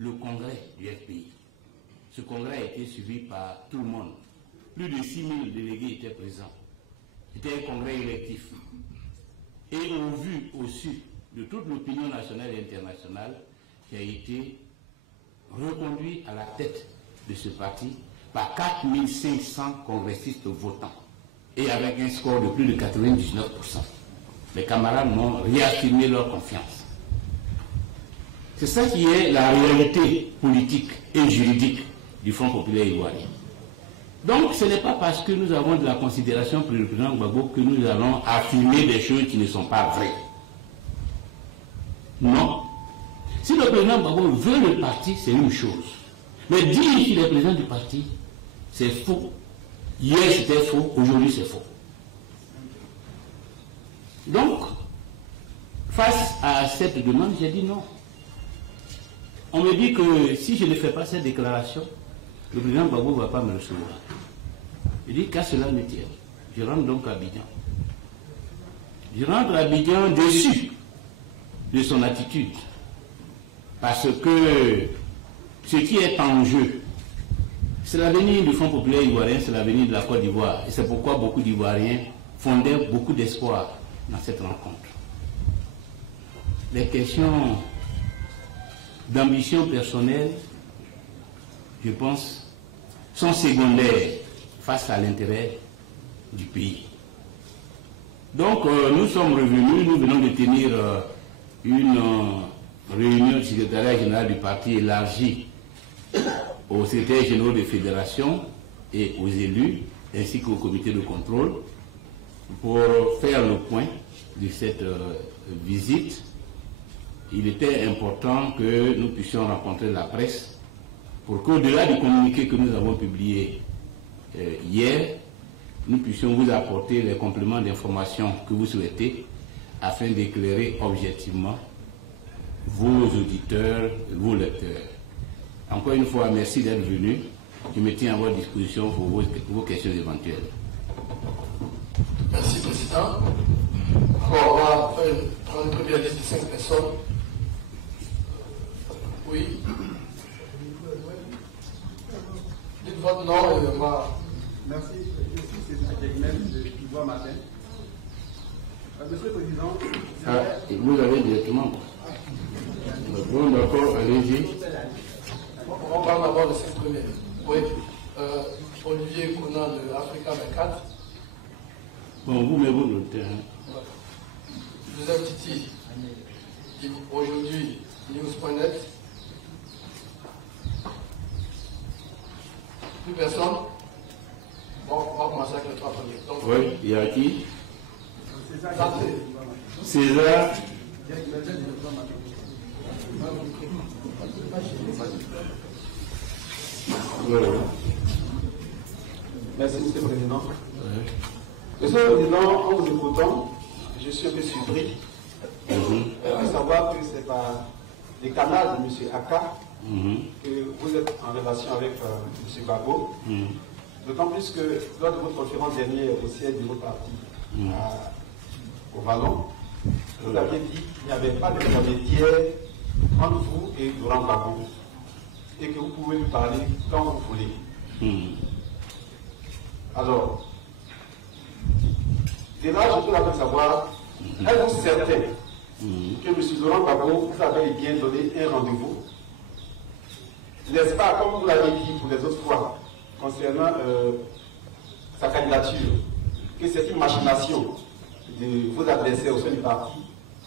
le congrès du FPI. Ce congrès a été suivi par tout le monde. Plus de 6 000 délégués étaient présents. C'était un congrès électif. Et au vu, au su de toute l'opinion nationale et internationale, qui a été reconduit à la tête de ce parti par 4 500 congressistes votants et avec un score de plus de 99%. Les camarades m'ont réaffirmé leur confiance. C'est ça qui est la réalité politique et juridique du Front populaire ivoirien. Donc ce n'est pas parce que nous avons de la considération pour le président Gbagbo que nous allons affirmer des choses qui ne sont pas vraies. Non. Si le président Gbagbo veut le parti, c'est une chose. Mais dire qu'il est président du parti, c'est faux. Hier c'était faux, aujourd'hui c'est faux. Donc, face à cette demande, j'ai dit non. On me dit que si je ne fais pas cette déclaration, le président Gbagbo ne va pas me recevoir. Je dis qu'à cela ne tienne. Je rentre donc à Abidjan. Je rentre à Abidjan déçu de son attitude. Parce que ce qui est en jeu, c'est l'avenir du Front populaire ivoirien, c'est l'avenir de la Côte d'Ivoire. Et c'est pourquoi beaucoup d'Ivoiriens fondaient beaucoup d'espoir dans cette rencontre. Les questions d'ambition personnelle, je pense, sont secondaires face à l'intérêt du pays. Donc, nous sommes revenus, nous venons de tenir une réunion du secrétariat général du parti élargie aux secrétaires généraux de fédération et aux élus, ainsi qu'au comité de contrôle, pour faire le point de cette visite. Il était important que nous puissions rencontrer la presse pour qu'au-delà du communiqué que nous avons publié hier, nous puissions vous apporter les compléments d'information que vous souhaitez afin d'éclairer objectivement vos auditeurs, vos lecteurs. Encore une fois, merci d'être venu. Je me tiens à votre disposition pour vos questions éventuelles. Merci, Président. Alors, on va prendre une première liste de 5 personnes. Oui. Dites votre nom et on va... Merci. Je suis Cédric de Ivoire Matin. Monsieur le Président... Vous avez directement. Bon, d'accord, allez-y. On va d'abord de 5 premiers. Oui. Olivier Conan de Africa 24. Bon, vous mettez le terrain. Joseph Titi, aujourd'hui, news.net. Plus personne. Bon, on va commencer avec les 3 premiers. Donc, oui, il y a qui? César. César. Voilà. Merci, Monsieur le Président. Monsieur le Président, en vous écoutant, je suis un peu surpris de savoir que c'est par les canaux de M. Aka que vous êtes en relation avec M. Gbagbo. D'autant plus que lors de votre conférence dernière au siège de votre parti au Vallon, vous aviez dit qu'il n'y avait pas d'intermédiaire entre vous et Laurent Gbagbo et que vous pouvez lui parler quand vous voulez. Alors, dès là, je voudrais savoir, êtes-vous certain que M. Laurent Gbagbo vous avait bien donné un rendez-vous? N'est-ce pas, comme vous l'avez dit pour les autres fois, concernant sa candidature, que c'est une machination de vos adversaires au sein du parti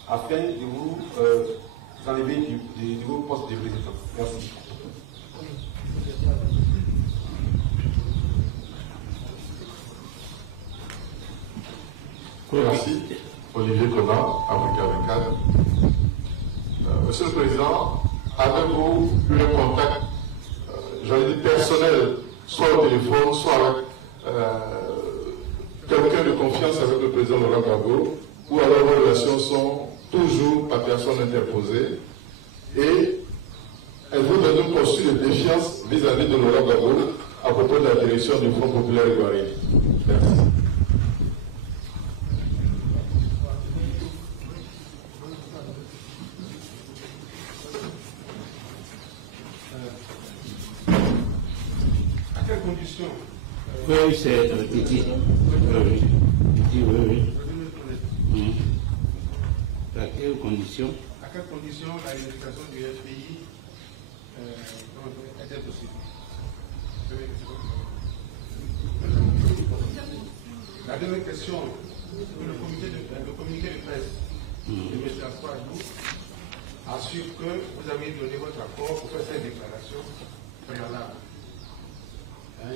afin de vous enlever de vos postes de président? Merci. Merci. Olivier Conan, Africa 24. Monsieur le Président, avez-vous eu un contact, j'allais dire personnel, soit au téléphone, soit avec quelqu'un de confiance avec le président Laurent Gbagbo, ou alors vos relations sont toujours par personne interposée, et elles-vous donnent une posture de défiance vis-à-vis de Laurent Gbagbo à propos de la direction du Front populaire ivoirien? Merci. quelles conditions Oui, c'est petit. Oui. À quelles conditions? À quelles conditions la réunification du FPI est possible? La deuxième question, le communiqué de presse de M. Akouadou assure que vous avez donné votre accord pour faire cette déclaration préalable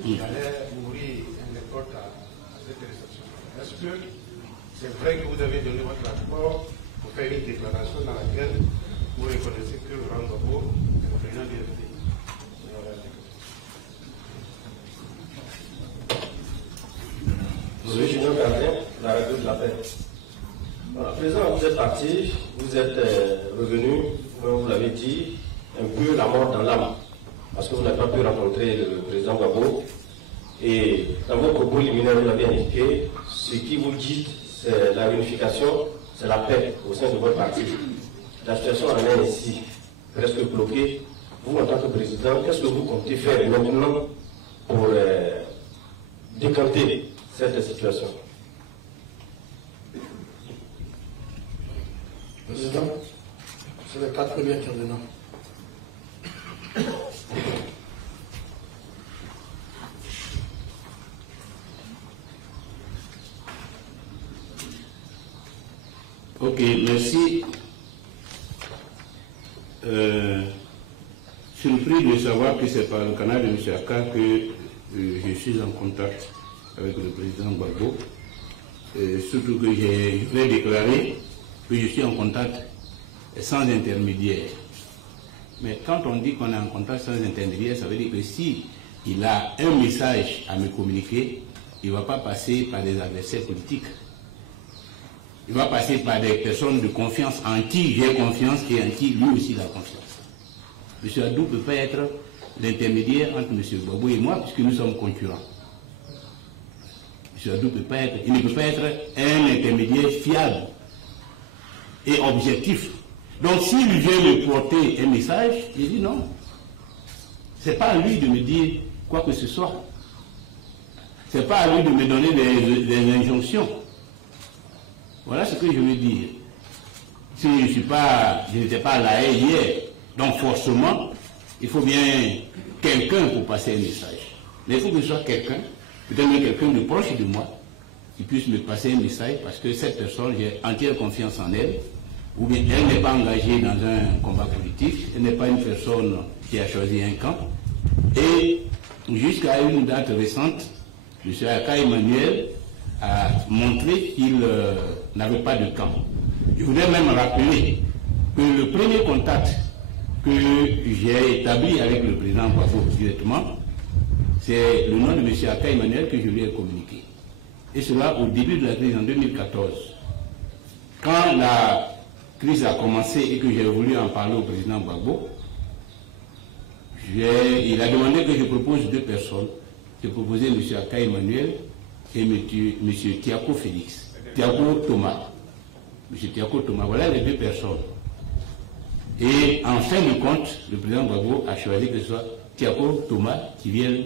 qui allait ouvrir une porte à cette réception. Est-ce que c'est vrai que vous avez donné votre accord pour faire une déclaration dans laquelle vous reconnaissez que Laurent Gbagbo est le président du FPI? Monsieur Junior Gardien, la radio de la paix. Voilà, président, vous êtes parti, vous êtes revenu, comme vous l'avez dit, un peu la mort dans l'âme, parce que vous n'avez pas pu rencontrer le président Gbagbo. Et dans vos propos liminaires, vous l'avez indiqué, ce qui vous dit, c'est la réunification, c'est la paix au sein de votre parti. La situation en est ici, presque bloquée. Vous, en tant que président, qu'est-ce que vous comptez faire maintenant pour décanter cette situation? Président, c'est les 4 premiers intervenants. Ok, merci. Surpris de savoir que c'est par le canal de M. Aka que je suis en contact avec le président Gbagbo. Surtout que je vais déclarer que je suis en contact sans intermédiaire. Mais quand on dit qu'on est en contact sans intermédiaire, ça veut dire que si il a un message à me communiquer, il ne va pas passer par des adversaires politiques. Il va passer par des personnes de confiance en qui j'ai confiance et en qui lui aussi a confiance. M. Adou ne peut pas être l'intermédiaire entre M. Gbagbo et moi, puisque nous sommes concurrents. M. Adou il ne peut pas être un intermédiaire fiable et objectif. Donc s'il vient me porter un message, je dis non. Ce n'est pas à lui de me dire quoi que ce soit. Ce n'est pas à lui de me donner des injonctions. Voilà ce que je veux dire. Si je n'étais pas là hier, donc forcément, il faut bien quelqu'un pour passer un message. Mais il faut que ce soit quelqu'un, peut-être même quelqu'un de proche de moi, qui puisse me passer un message, parce que cette personne, j'ai entière confiance en elle, ou bien elle n'est pas engagée dans un combat politique, elle n'est pas une personne qui a choisi un camp. Et jusqu'à une date récente, M. Aka Emmanuel a montré qu'il n'avait pas de camp. Je voudrais même rappeler que le premier contact que j'ai établi avec le président Gbagbo directement, c'est le nom de M. Aka Emmanuel que je lui ai communiqué. Et cela au début de la crise en 2014. Quand la crise a commencé et que j'ai voulu en parler au président Gbagbo, il a demandé que je propose 2 personnes. J'ai proposé M. Aka Emmanuel et M. Tiako Félix. Tiako Thomas. M. Tiako Thomas, voilà les 2 personnes. Et en fin de compte, le président Gbagbo a choisi que ce soit Tiako Thomas qui vienne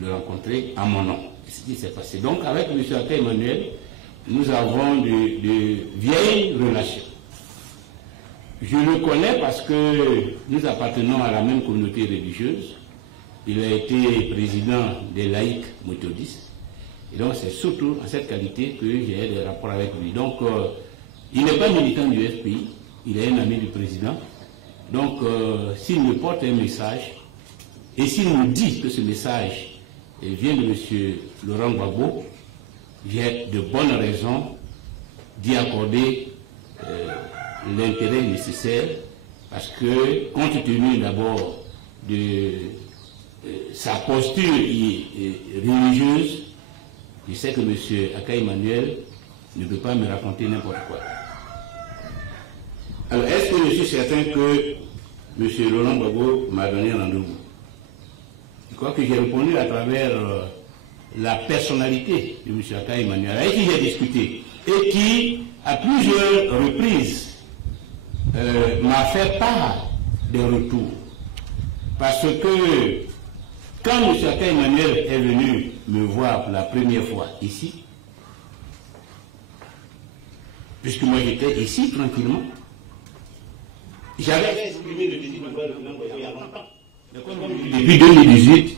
le rencontrer à mon nom. C'est ce qui s'est passé. Donc avec M. Aka Emmanuel, nous avons de vieilles relations. Je le connais parce que nous appartenons à la même communauté religieuse. Il a été président des laïcs méthodistes. Et donc c'est surtout en cette qualité que j'ai des rapports avec lui. Donc il n'est pas militant du FPI, il est un ami du président. Donc s'il me porte un message, et s'il me dit que ce message vient de M. Laurent Gbagbo, j'ai de bonnes raisons d'y accorder l'intérêt nécessaire, parce que compte tenu d'abord de sa posture religieuse, je sais que M. Aka Emmanuel ne peut pas me raconter n'importe quoi. Alors, est-ce que je suis certain que M. Laurent Gbagbo m'a donné rendez-vous? Je crois que j'ai répondu à travers la personnalité de M. Aka Emmanuel, avec qui j'ai discuté, et qui, à plusieurs reprises, m'a fait part des retours. Parce que Quand M. Aka Emmanuel est venu me voir pour la première fois ici, puisque moi j'étais ici tranquillement, j'avais exprimé le désir de voir le président Gbagbo il y a longtemps. Mais comme depuis 2018,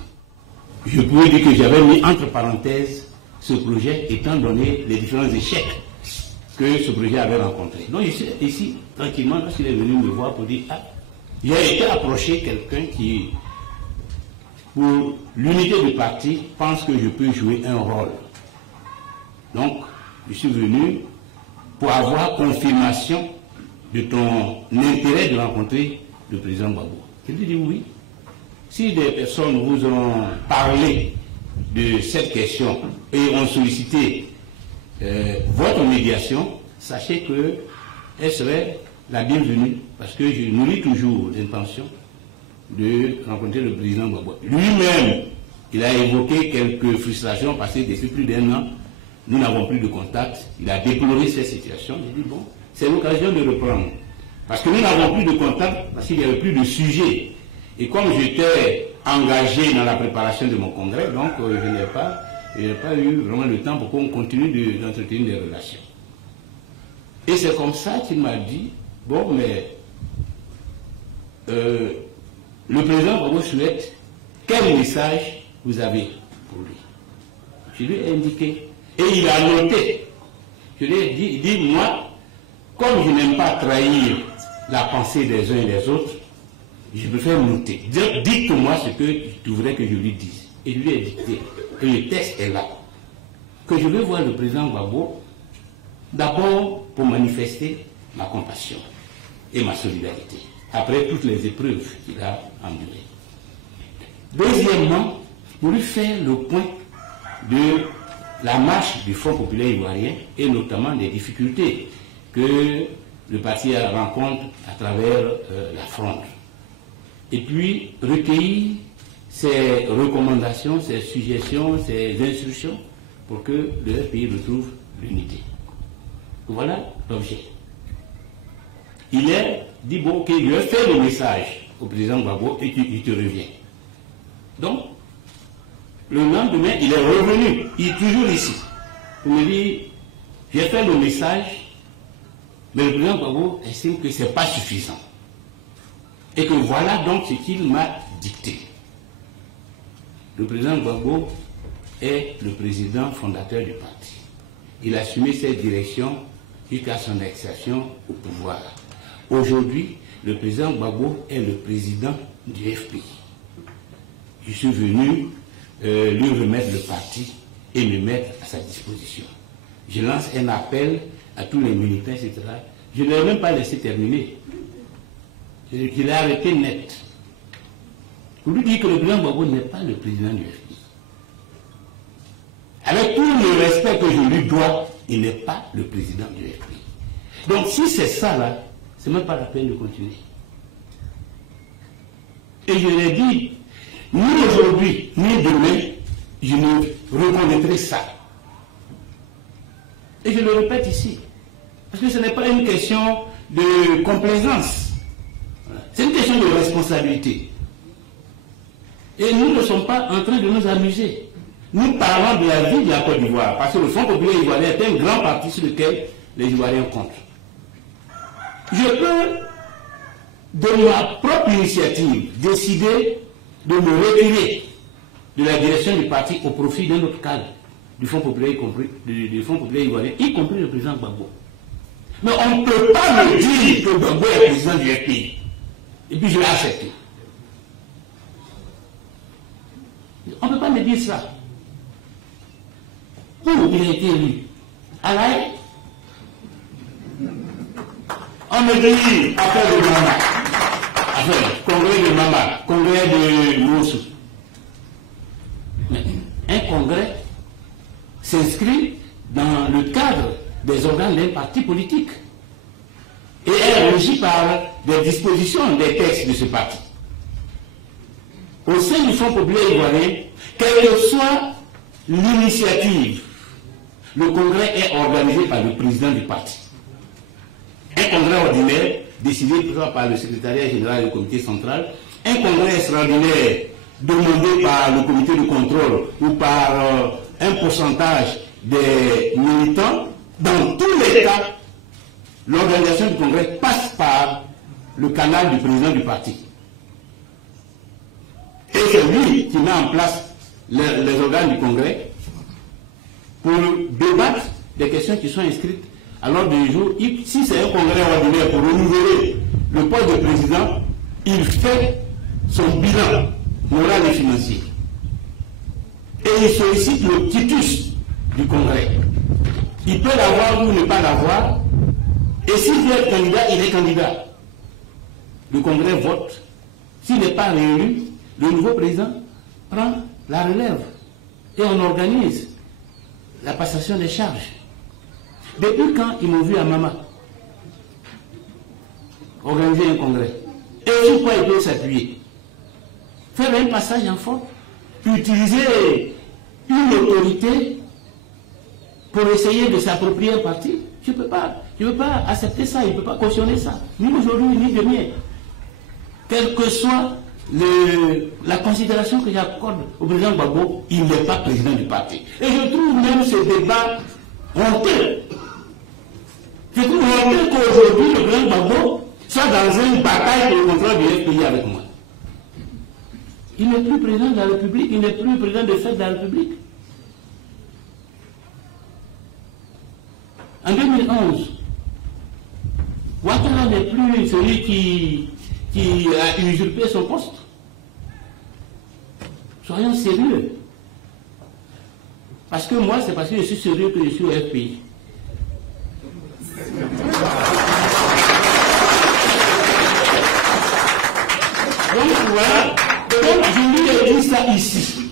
je pouvais dire que j'avais mis entre parenthèses ce projet étant donné les différents échecs que ce projet avait rencontrés. Donc je suis ici tranquillement lorsqu'il est venu me voir pour dire, ah, j'ai été approché quelqu'un qui, pour l'unité du parti, pense que je peux jouer un rôle. Donc, je suis venu pour avoir confirmation de ton intérêt de rencontrer le président Gbagbo. Je lui ai dit oui. Si des personnes vous ont parlé de cette question et ont sollicité votre médiation, sachez qu'elle serait la bienvenue, parce que je nourris toujours l'intention de rencontrer le président Gbagbo. Lui-même, il a évoqué quelques frustrations parce que depuis plus d'1 an, nous n'avons plus de contact. Il a déploré cette situation. J'ai dit, bon, c'est l'occasion de reprendre. Parce que nous n'avons plus de contact, parce qu'il n'y avait plus de sujet. Et comme j'étais engagé dans la préparation de mon congrès, donc je n'ai pas eu vraiment le temps pour qu'on continue d'entretenir des relations. Et c'est comme ça qu'il m'a dit, bon, mais le président Gbagbo souhaite, quel message vous avez pour lui? Je lui ai indiqué. Et il a noté. Je lui ai dit, il dit, moi, comme je n'aime pas trahir la pensée des uns et des autres, je préfère noter. Dites-moi ce que tu voudrais que je lui dise. Et lui ai dicté que le texte est là. Que je vais voir le président Gbagbo, d'abord pour manifester ma compassion et ma solidarité, après toutes les épreuves qu'il a endurées. Deuxièmement, pour lui faire le point de la marche du Front populaire ivoirien et notamment des difficultés que le parti rencontre à travers la fronde. Et puis recueillir ses recommandations, ses suggestions, ses instructions pour que le pays retrouve l'unité. Voilà l'objet. Il est dit, bon, ok, je vais faire le message au président Gbagbo et il te revient. Donc, le lendemain, il est revenu, il est toujours ici, pour me dire, j'ai fait le message, mais le président Gbagbo estime que ce n'est pas suffisant. Et que voilà donc ce qu'il m'a dicté. Le président Gbagbo est le président fondateur du parti. Il a assumé cette direction jusqu'à son accession au pouvoir. Aujourd'hui, le président Gbagbo est le président du FPI. Je suis venu lui remettre le parti et me mettre à sa disposition. Je lance un appel à tous les militants, etc. Je ne l'ai même pas laissé terminer. Je l'ai arrêté net. Pour lui dire que le président Gbagbo n'est pas le président du FPI. Avec tout le respect que je lui dois, il n'est pas le président du FPI. Donc si c'est ça là, c'est même pas la peine de continuer. Et je l'ai dit, ni aujourd'hui, ni demain, je ne reconnaîtrai ça. Et je le répète ici. Parce que ce n'est pas une question de complaisance. C'est une question de responsabilité. Et nous ne sommes pas en train de nous amuser. Nous parlons de la vie de la Côte d'Ivoire. Parce que le Front populaire ivoirien est un grand parti sur lequel les Ivoiriens comptent. Je peux, de ma propre initiative, décider de me retirer de la direction du parti au profit d'un autre cadre du Front populaire, du Front populaire ivoirien, y compris le président Gbagbo. Mais on ne peut pas me dire que Gbagbo est président du FPI. Et puis je l'ai accepté. On ne peut pas me dire ça. Où il a été élu? À la haie. On me dit affaire de Mama, affaire, congrès de Mama, congrès de Moussou. Mais un congrès s'inscrit dans le cadre des organes d'un parti politique et est régi par des dispositions des textes de ce parti. Au sein du Front populaire ivoirien, quelle que soit l'initiative, le congrès est organisé par le président du parti. Un congrès ordinaire décidé par le secrétariat général du comité central, un congrès extraordinaire demandé par le comité de contrôle ou par un pourcentage des militants, dans tous les cas, l'organisation du congrès passe par le canal du président du parti. Et c'est lui qui met en place les organes du congrès pour débattre des questions qui sont inscrites à l'ordre du jour. Si c'est un congrès ordinaire pour renouveler le poste de président, il fait son bilan moral et financier. Et il sollicite le quitus du congrès. Il peut l'avoir ou ne pas l'avoir. Et s'il veut être candidat, il est candidat. Le congrès vote. S'il n'est pas réélu, le nouveau président prend la relève. Et on organise la passation des charges. Depuis quand ils m'ont vu à Mama organiser un congrès? Et sur quoi ils peuvent s'appuyer? Faire un passage en force, utiliser une autorité pour essayer de s'approprier un parti. Je ne peux pas accepter ça, il ne peut pas cautionner ça. Ni aujourd'hui, ni demain. Quelle que soit la considération que j'accorde au président Gbagbo, il n'est pas président du parti. Et je trouve même ce débat honteux. Je trouve honteux qu'aujourd'hui, le président Gbagbo soit dans une bataille pour le contrôle du FPI avec moi. Il n'est plus président de la République, il n'est plus président de fait de la République. En 2011, Ouattara n'est plus celui qui a usurpé son poste. Soyons sérieux. Parce que moi, c'est parce que je suis sérieux que je suis au FPI. Donc voilà, donc je lui ai dit ça ici.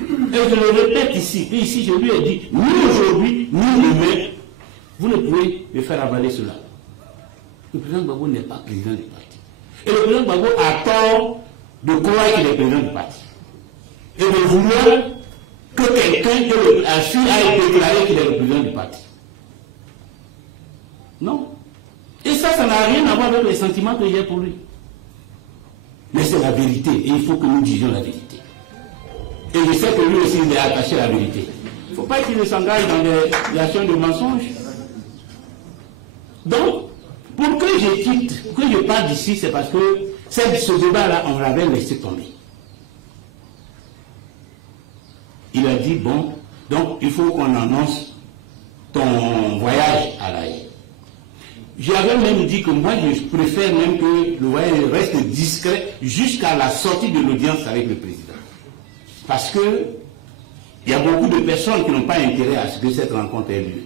Et je le répète ici. Et ici, je lui ai dit, ni aujourd'hui, ni demain, vous ne pouvez me faire avaler cela. Le président Gbagbo n'est pas président du parti. Et le président Gbagbo a tort de croire qu'il est président du parti. Et de vouloir que quelqu'un que la fille ait déclaré qu'il est le président du parti. Non. Et ça n'a rien à voir avec les sentiments que j'ai pour lui. Mais c'est la vérité. Et il faut que nous disions la vérité. Et je sais que lui aussi, il est attaché à la vérité. Il ne faut pas qu'il s'engage dans des actions de mensonges. Donc, pour que je quitte, que je parte d'ici, c'est parce que ce débat-là, on l'avait laissé tomber. Il a dit, bon, donc il faut qu'on annonce ton voyage à La Haye. J'avais même dit que moi, je préfère même que le voyage reste discret jusqu'à la sortie de l'audience avec le président. Parce que il y a beaucoup de personnes qui n'ont pas intérêt à ce que cette rencontre ait lieu.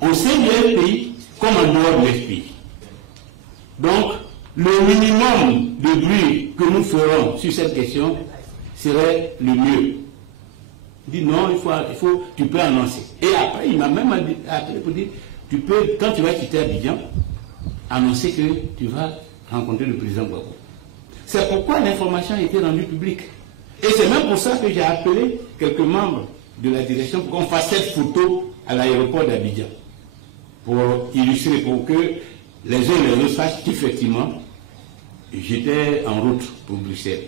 Au sein du FPI, comme en dehors de l'FPI. Donc, le minimum de bruit que nous ferons sur cette question serait le mieux. Il dit non, tu peux annoncer. Et après, il m'a même appelé pour dire, tu peux, quand tu vas quitter Abidjan, annoncer que tu vas rencontrer le président Gbagbo. C'est pourquoi l'information a été rendue publique. Et c'est même pour ça que j'ai appelé quelques membres de la direction pour qu'on fasse cette photo à l'aéroport d'Abidjan. Pour illustrer, pour que les uns et les autres sachent qu'effectivement, j'étais en route pour Bruxelles.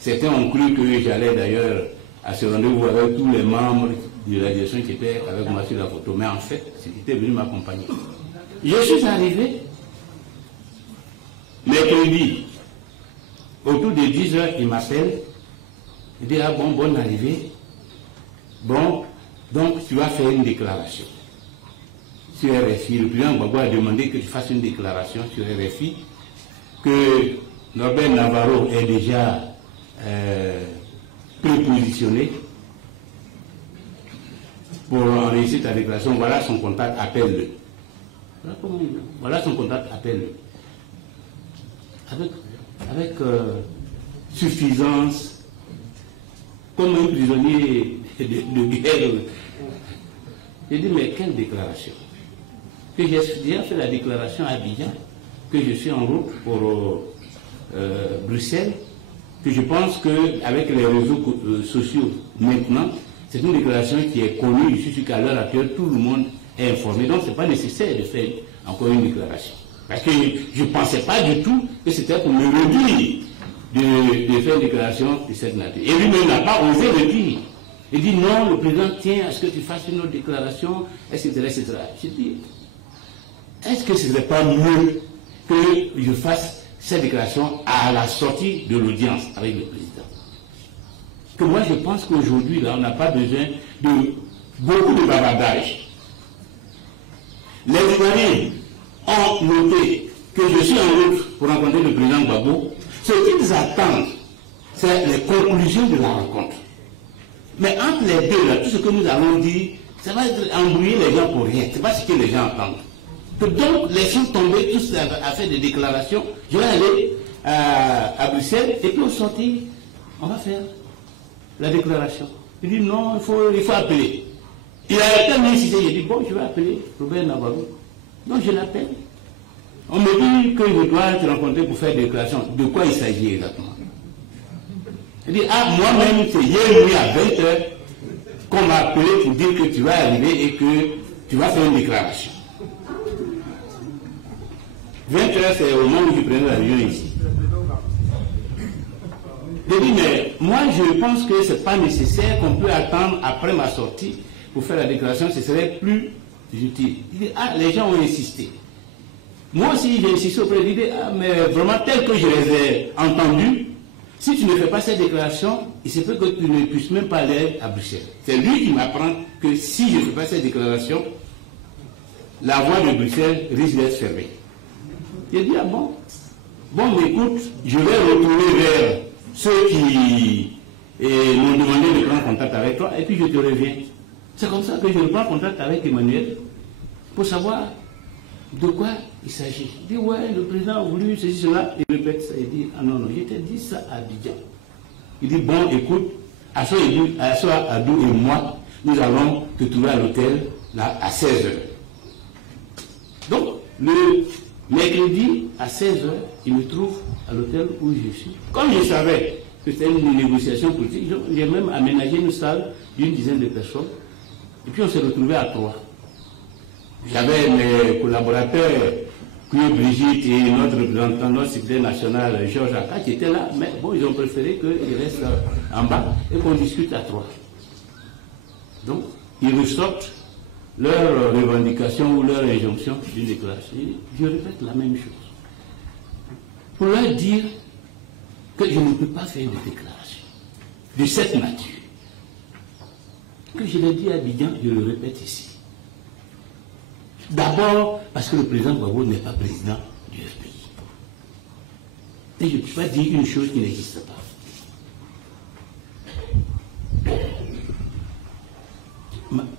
Certains ont cru que j'allais d'ailleurs à ce rendez-vous avec tous les membres de la direction qui étaient avec moi sur la photo. Mais en fait, c'était venu m'accompagner. Je suis arrivé mercredi, autour de 10 h, il m'appelle. Il dit, ah bon, bonne arrivée. Bon, donc tu vas faire une déclaration sur RFI. Le président Gbagbo a demandé que je fasse une déclaration sur RFI, que Norbert Navarro est déjà prépositionné pour enregistrer ta déclaration. Voilà son contact, appelle-le. Voilà son contact, appelle-le. Avec suffisance, comme un prisonnier de guerre. J'ai dit, mais quelle déclaration? Que j'ai déjà fait la déclaration à Abidjan, que je suis en route pour Bruxelles, que je pense qu'avec les réseaux sociaux maintenant, c'est une déclaration qui est connue. Je suis sûr qu'à l'heure actuelle, tout le monde est informé. Donc, ce n'est pas nécessaire de faire encore une déclaration. Parce que je ne pensais pas du tout que c'était pour me réduire de faire une déclaration de cette nature. Et lui-même n'a pas osé le dire. Il dit non, le président tient à ce que tu fasses une autre déclaration, etc. etc. Je dis, est-ce que ce ne serait pas mieux que je fasse cette déclaration à la sortie de l'audience avec le président? Que moi je pense qu'aujourd'hui, là, on n'a pas besoin de beaucoup de bavardage. Les Ivoiriens ont noté que je suis en route pour rencontrer le président Gbagbo. Ce qu'ils attendent, c'est les conclusions de la rencontre. Mais entre les deux, là, tout ce que nous allons dire, ça va embrouiller les gens pour rien. Ce n'est pas ce que les gens attendent. Donc, laissons tomber tous à faire des déclarations. Je vais aller à Bruxelles et puis au sortir, on va faire la déclaration. Il dit non, il faut appeler. Il a tellement insisté, il dit bon, je vais appeler Robert Navarro. Donc je l'appelle. On me dit que je dois te rencontrer pour faire des déclarations. De quoi il s'agit exactement? Il dit ah, moi-même, c'est hier nuit à 20h qu'on m'a appelé pour dire que tu vas arriver et que tu vas faire une déclaration. 20h, c'est au moment où je prenais l'avion ici. Je dis, mais moi je pense que ce n'est pas nécessaire, qu'on peut attendre après ma sortie pour faire la déclaration, ce serait plus utile. Il dit, ah, les gens ont insisté. Moi aussi j'ai insisté auprès de lui, ah, mais vraiment tel que je les ai entendus, si tu ne fais pas cette déclaration, il se peut que tu ne puisses même pas aller à Bruxelles. C'est lui qui m'apprend que si je ne fais pas cette déclaration, la voie de Bruxelles risque d'être fermée. J'ai dit, ah bon? Bon, mais écoute, je vais retourner vers ceux qui m'ont demandé de prendre contact avec toi, et puis je te reviens. C'est comme ça que je reprends contact avec Emmanuel, pour savoir de quoi il s'agit. Il dit, ouais, le président a voulu ceci, cela, il répète ça, il dit, ah non, non, je t'ai dit ça à Abidjan. Il dit, bon, écoute, Asso Adou et moi, nous allons te trouver à l'hôtel, là, à 16h. Donc, le mercredi, à 16h, il me trouve à l'hôtel où je suis. Comme je savais que c'était une négociation politique, j'ai même aménagé une salle d'une dizaine de personnes. Et puis on s'est retrouvés à 3. J'avais mes collaborateurs, Claude Brigitte et notre représentant, notre secrétaire national, Georges Aka, qui étaient là, mais bon, ils ont préféré qu'ils restent en bas et qu'on discute à 3. Donc, ils ressortent leur revendication ou leur injonction d'une déclaration. Je répète la même chose. Pour leur dire que je ne peux pas faire de déclaration de cette nature. Que je l'ai dit à Abidjan, je le répète ici. D'abord, parce que le président Gbagbo n'est pas président du FPI. Et je ne peux pas dire une chose qui n'existe pas.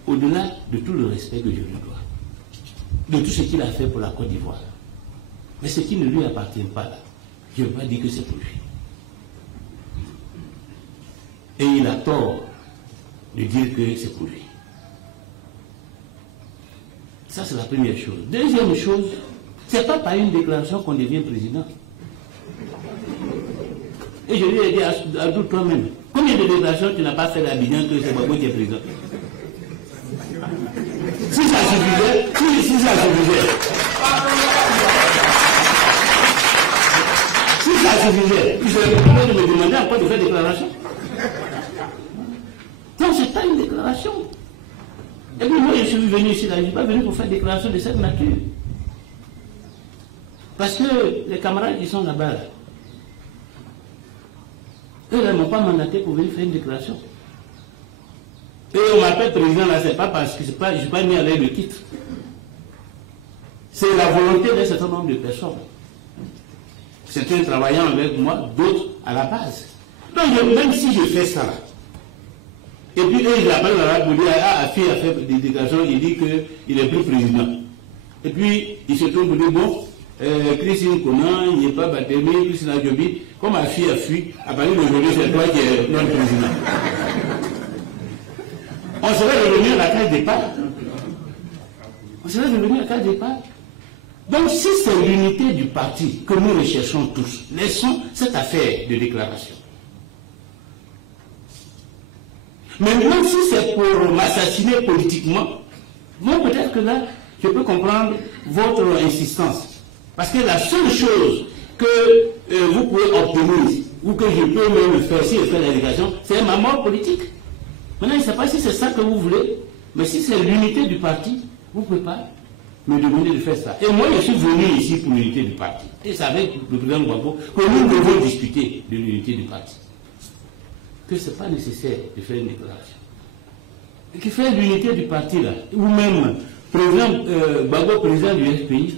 Au-delà de tout le respect que je lui dois, de tout ce qu'il a fait pour la Côte d'Ivoire, mais ce qui ne lui appartient pas là, je ne veux pas dire que c'est pour lui. Et il a tort de dire que c'est pour lui. Ça, c'est la première chose. Deuxième chose, ce n'est pas par une déclaration qu'on devient président. Et je lui ai dit à toi-même, combien de déclarations tu n'as pas fait d'Abidjan que c'est Gbagbo qui est président? Si ça suffisait, si ça suffisait, tu serais capable de me demander à quoi de faire déclaration. Non, ce n'est pas une déclaration. Et puis moi, je suis venu ici, là, je ne suis pas venu pour faire une déclaration de cette nature. Parce que les camarades qui sont là-bas, eux, ils ne m'ont pas mandaté pour venir faire une déclaration. Et on m'appelle président là, c'est pas parce que je ne suis pas mis avec le titre. C'est la volonté d'un certain nombre de personnes. Certains travaillant avec moi, d'autres à la base. Donc même si je fais ça là, et puis eux ils appellent là pour dire ah, Afi a fait des déclarations, il dit qu'il n'est plus président. Et puis il se trouve pour dire bon, Christine Konan, il n'est pas Batémi, Christine Adjobi, comme Afi a fui, à partir d'aujourd'hui c'est toi qui es notre président. On serait revenu à la case départ. On serait revenu à la case départ. Donc si c'est l'unité du parti que nous recherchons tous, laissons cette affaire de déclaration. Maintenant, si c'est pour m'assassiner politiquement, bon, peut-être que là, je peux comprendre votre insistance. Parce que la seule chose que vous pouvez obtenir ou que je peux même le faire si je fais la délégation, c'est ma mort politique. Maintenant, je ne sais pas si c'est ça que vous voulez, mais si c'est l'unité du parti, vous ne pouvez pas me demander de faire ça. Et moi, je suis venu ici pour l'unité du parti. Et c'est avec le président Gbagbo que nous devons discuter de l'unité du parti. Que ce n'est pas nécessaire de faire une déclaration. Et qui fait l'unité du parti, là, ou même, président Gbagbo, président du FPI,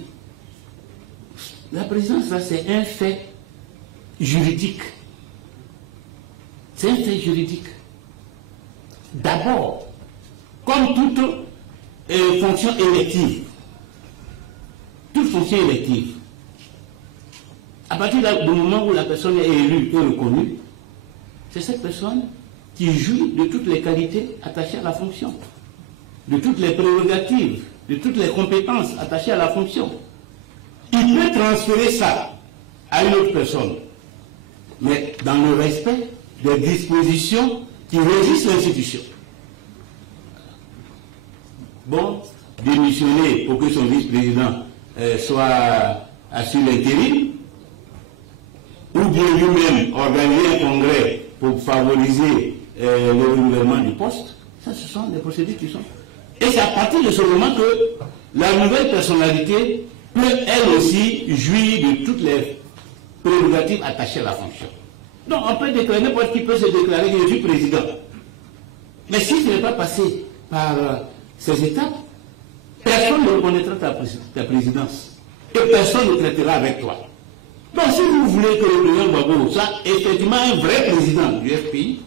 la présidence, là, c'est un fait juridique. C'est un fait juridique. D'abord, comme toute fonction élective, toute fonction élective, à partir du moment où la personne est élue et reconnue, c'est cette personne qui jouit de toutes les qualités attachées à la fonction, de toutes les prérogatives, de toutes les compétences attachées à la fonction. Il peut transférer ça à une autre personne, mais dans le respect des dispositions qui régissent l'institution. Bon, démissionner pour que son vice-président soit assure l'intérim, ou bien lui-même organiser un congrès pour favoriser le renouvellement du poste, ça ce sont des procédures qui sont. Et c'est à partir de ce moment que la nouvelle personnalité peut elle aussi jouir de toutes les prérogatives attachées à la fonction. Donc on peut déclarer, n'importe qui peut se déclarer que je suis président. Mais si ce n'est pas passé par ces étapes, personne ne reconnaîtra ta présidence. Et personne ne traitera avec toi. Donc si vous voulez que le président Gbagbo soit effectivement un vrai président du FPI,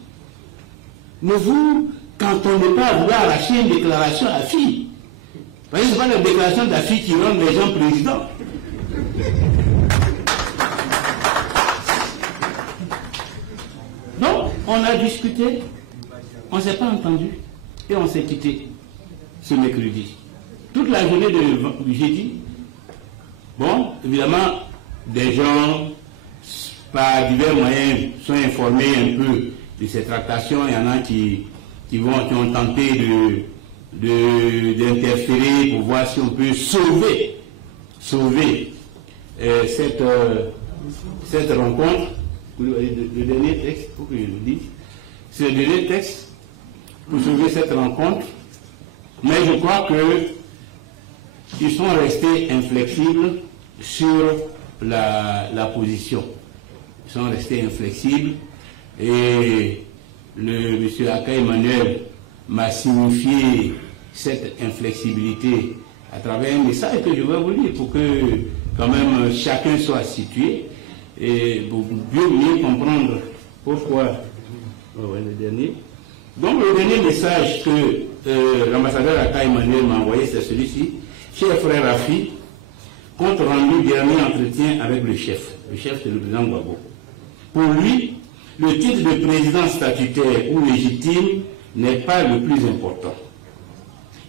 ne vous cantonnez pas à vouloir arracher une déclaration à fille. Parce que ce n'est pas la déclaration de la fille qui rend les gens présidents. Donc, on a discuté, on ne s'est pas entendu et on s'est quitté ce mercredi. Toute la journée du jeudi, bon, évidemment, des gens, par divers moyens, sont informés un peu de ces tractations. Il y en a qui ont tenté d'interférer pour voir si on peut sauver cette rencontre. Le dernier texte, il faut que je le dise, c'est le dernier texte pour sauver cette rencontre, mais je crois qu'ils sont restés inflexibles sur la position. Ils sont restés inflexibles et le monsieur Aka Emmanuel m'a signifié cette inflexibilité à travers un message que je vais vous lire pour que quand même chacun soit situé et pour mieux comprendre pourquoi. Le dernier. Donc le dernier message que l'ambassadeur Aka Emmanuel m'a envoyé, c'est celui-ci. Cher frère Rafi, compte rendu dernier entretien avec le chef. Le chef, c'est le président Gbagbo. Pour lui, le titre de président statutaire ou légitime n'est pas le plus important.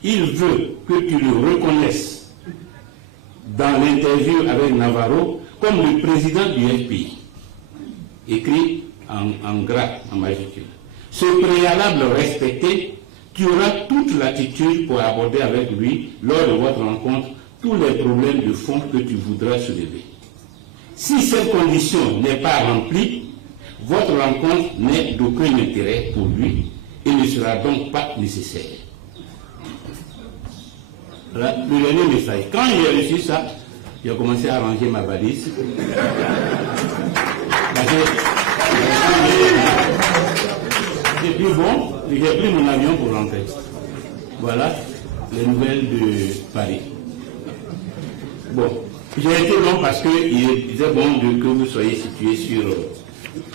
Il veut que tu le reconnaisses dans l'interview avec Navarro comme le président du FPI, écrit en gras, en majuscule. Ce préalable respecté, tu auras toute l'attitude pour aborder avec lui, lors de votre rencontre, tous les problèmes de fond que tu voudras soulever. Si cette condition n'est pas remplie, votre rencontre n'est d'aucun intérêt pour lui et ne sera donc pas nécessaire. Voilà, le dernier message. Quand j'ai reçu ça, j'ai commencé à ranger ma valise. Et puis bon, j'ai pris mon avion pour rentrer. Voilà les nouvelles de Paris. Bon, j'ai été long parce qu'il était bon que vous soyez situé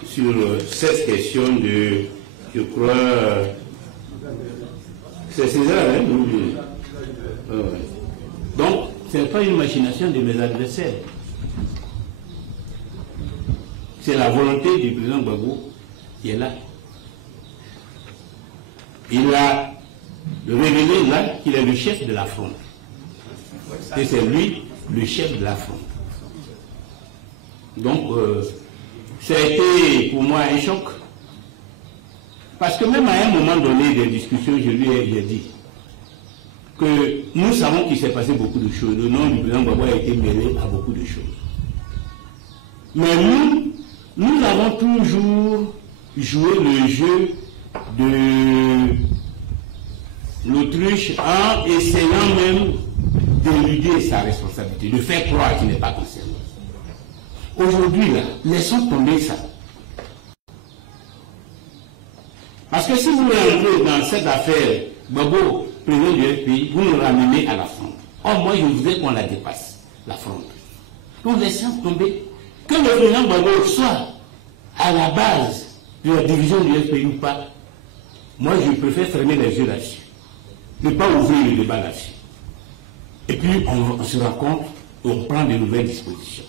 sur cette question de, je crois, c'est César, hein, donc, ce n'est pas une machination de mes adversaires. C'est la volonté du président Gbagbo qui est là. Il a révélé là qu'il est le chef de la fronde. Et c'est lui le chef de la fronde. Donc, ça a été pour moi un choc. Parce que même à un moment donné des discussions, j'ai dit que nous savons qu'il s'est passé beaucoup de choses. Le nom du président Gbagbo a été mêlé à beaucoup de choses. Mais nous avons toujours joué le jeu de l'autruche en essayant même d'éluder sa responsabilité, de faire croire qu'il n'est pas concerné. Aujourd'hui, là, laissons tomber ça. Parce que si vous rentrez dans cette affaire, Gbagbo, président du FPI, vous nous ramenez à la fronde. Or, moi, je voudrais qu'on la dépasse, la fronde. Donc, laissons tomber. Que le président Gbagbo soit à la base de la division du FPI ou pas, moi, je préfère fermer les yeux là-dessus. Ne pas ouvrir le débat là-dessus. Et puis, on se rend compte et on prend de nouvelles dispositions.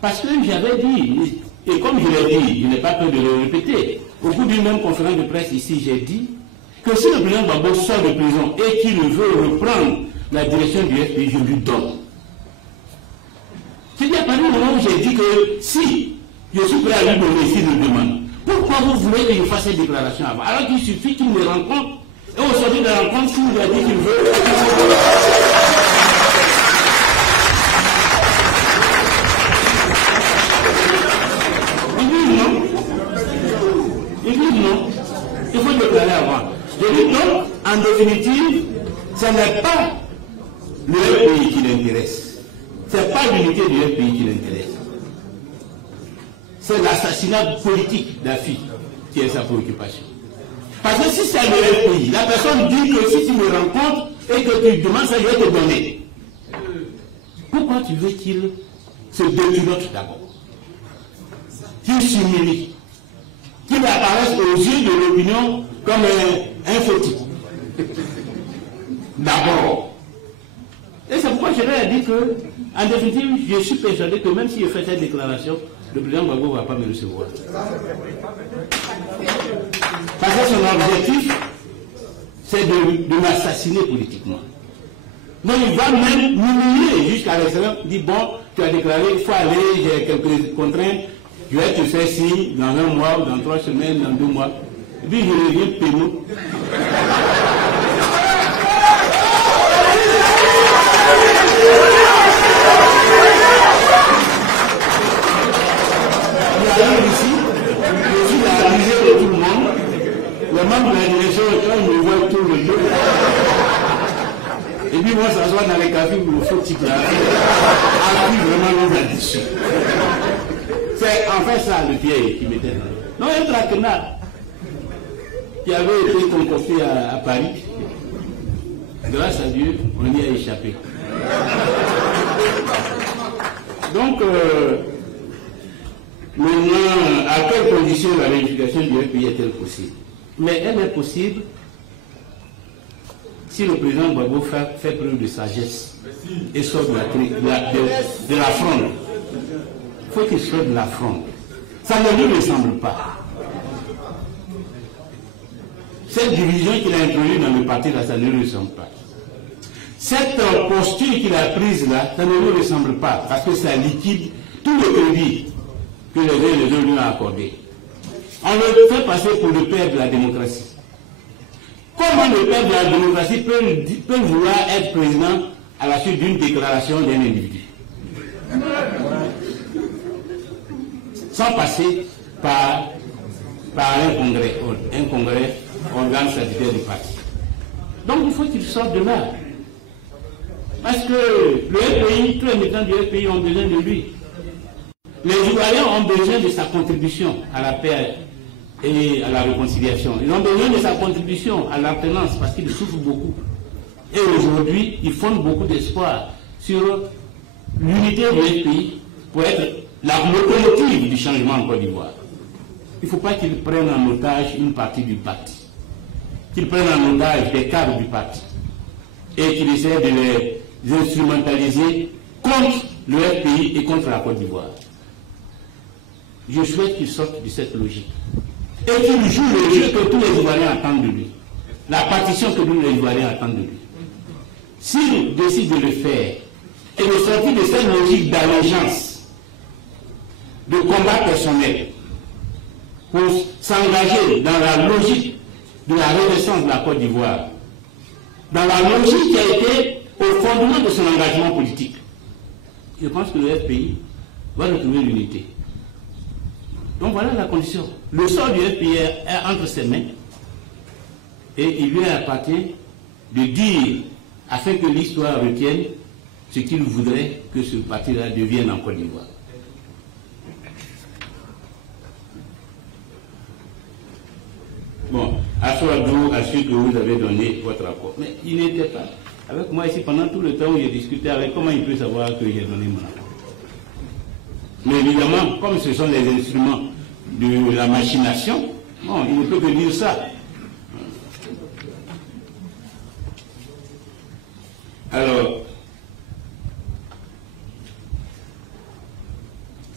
Parce que j'avais dit, et comme je l'ai dit, je n'ai pas peur de le répéter, au bout d'une même conférence de presse ici, j'ai dit que si le président Gbagbo sort de prison et qu'il veut reprendre la direction du FPI, je lui donne. C'est à partir du moment où j'ai dit que si je suis prêt à lui donner s'il le demande, pourquoi vous voulez que je fasse cette déclaration avant? Alors qu'il suffit qu'il me rencontre, et au sortir de la rencontre, s'il lui a dit qu'il veut... Il faut déclarer avant. Je dis donc, en définitive, ce n'est pas le FPI qui l'intéresse. Ce n'est pas l'unité du FPI qui l'intéresse. C'est l'assassinat politique d'Afi qui est sa préoccupation. Parce que si c'est le FPI, la personne dit que si tu me rencontres et que tu demandes ça, je vais te donner. Pourquoi tu veux qu'il se déculotte d'abord? Qu'il s'humilie, qu'il apparaisse aux yeux de l'opinion comme un fautif. D'abord. Et c'est pourquoi je leur ai dit que, en définitive, je suis persuadé que même si je fais cette déclaration, le président Gbagbo ne va pas me recevoir. Parce que son objectif, c'est de m'assassiner politiquement. Donc il va même m'humilier jusqu'à l'extrême, dire bon, tu as déclaré, il faut aller, j'ai quelques contraintes, je vais te faire signe dans 1 mois, ou dans 3 semaines, dans 2 mois. Et puis je reviens pénaud. Il arrive ici, je suis la risée de tout le monde. Les membres de la direction, quand ils me voient tout le jour. Et puis moi, ça soit dans les cafés pour le faux type là. Appuie vraiment nos additions. C'est en fait ça le piège qui m'était. Non, un traquenard qui avait été concocté à Paris. Grâce à Dieu, on y a échappé. Donc, maintenant, à quelles conditions la réunification du FPI est-elle possible? Mais elle est possible si le président Gbagbo fait preuve de sagesse et sort de la fronde. Il faut qu'il sorte de la fronde. Ça ne lui ressemble pas. Cette division qu'il a introduite dans le parti, là, ça ne lui ressemble pas. Cette posture qu'il a prise là, ça ne lui ressemble pas, parce que ça liquide tout le crédit que les uns et les autres lui ont accordé. On le fait passer pour le père de la démocratie. Comment le père de la démocratie peut vouloir être président à la suite d'une déclaration d'un individu? Sans passer par un congrès, organe statutaire du parti. Donc il faut qu'il sorte de là. Parce que le FPI, tous les militants du FPI ont besoin de lui. Les Ivoiriens ont besoin de sa contribution à la paix et à la réconciliation. Ils ont besoin de sa contribution à l'alternance parce qu'ils souffrent beaucoup. Et aujourd'hui, ils fondent beaucoup d'espoir sur l'unité du FPI pour être la locomotive du changement en Côte d'Ivoire. Il ne faut pas qu'ils prennent en otage une partie du parti, qu'ils prennent en otage des cadres du parti et qu'ils essaient de les instrumentaliser contre le FPI et contre la Côte d'Ivoire. Je souhaite qu'ils sortent de cette logique et qu'il joue le jeu que tous les Ivoiriens attendent de lui, la partition que tous les Ivoiriens attendent de lui. S'il décide de le faire et de sortir de cette logique d'allégeance, de combat personnel, pour s'engager dans la logique de la renaissance de la Côte d'Ivoire, dans la logique qui a été au fondement de son engagement politique, je pense que le FPI va retrouver l'unité. Donc voilà la condition. Le sort du FPI est entre ses mains et il lui appartient de dire, afin que l'histoire retienne, ce qu'il voudrait que ce parti-là devienne en Côte d'Ivoire. Bon, Assoadou a su que vous avez donné votre accord. Mais il n'était pas avec moi ici pendant tout le temps où j'ai discuté avec. Comment il peut savoir que j'ai donné mon accord? Mais évidemment, comme ce sont les instruments de la machination, bon, il ne peut que dire ça. Alors,